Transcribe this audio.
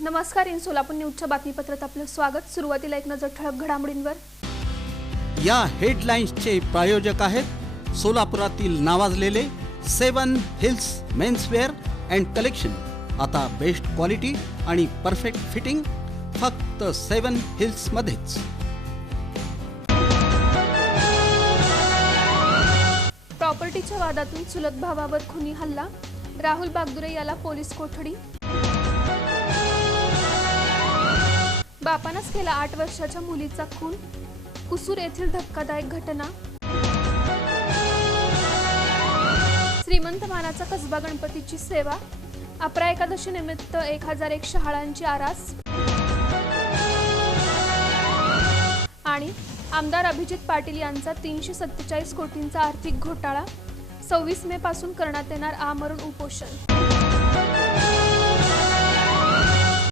नमस्कार. इन सोलापूर न्यूजच्या बातमीपत्रात आपलं स्वागत. सुरुवातीला एक नजर ठळक घडामोडींवर. या हेडलाईन्सचे प्रायोजक आहेत सोलापुरातील नावाजलेले 7 हिल्स मेन्सवेअर अँड कलेक्शन. आता बेस्ट क्वालिटी आणि परफेक्ट फिटिंग फक्त 7 हिल्स मध्येच. प्रॉपर्टीच्या वादातून चुलत भावावर खुनी हल्ला, राहुल बागदुरे याला पोलीस कोठडी. बापानंच केला 8 वर्षाच्या मुलीचा खून, कुसूर येथील धक्कादायक घटना. श्रीमंत मानाचा कसबा गणपतीची सेवा, अपरा एकादशी निमित्त 1001 शहाळांची आरास. आणि आमदार अभिजित पाटील यांचा 347 कोटींचा आर्थिक घोटाळा, 26 मे पासून करण्यात येणार आमरण उपोषण.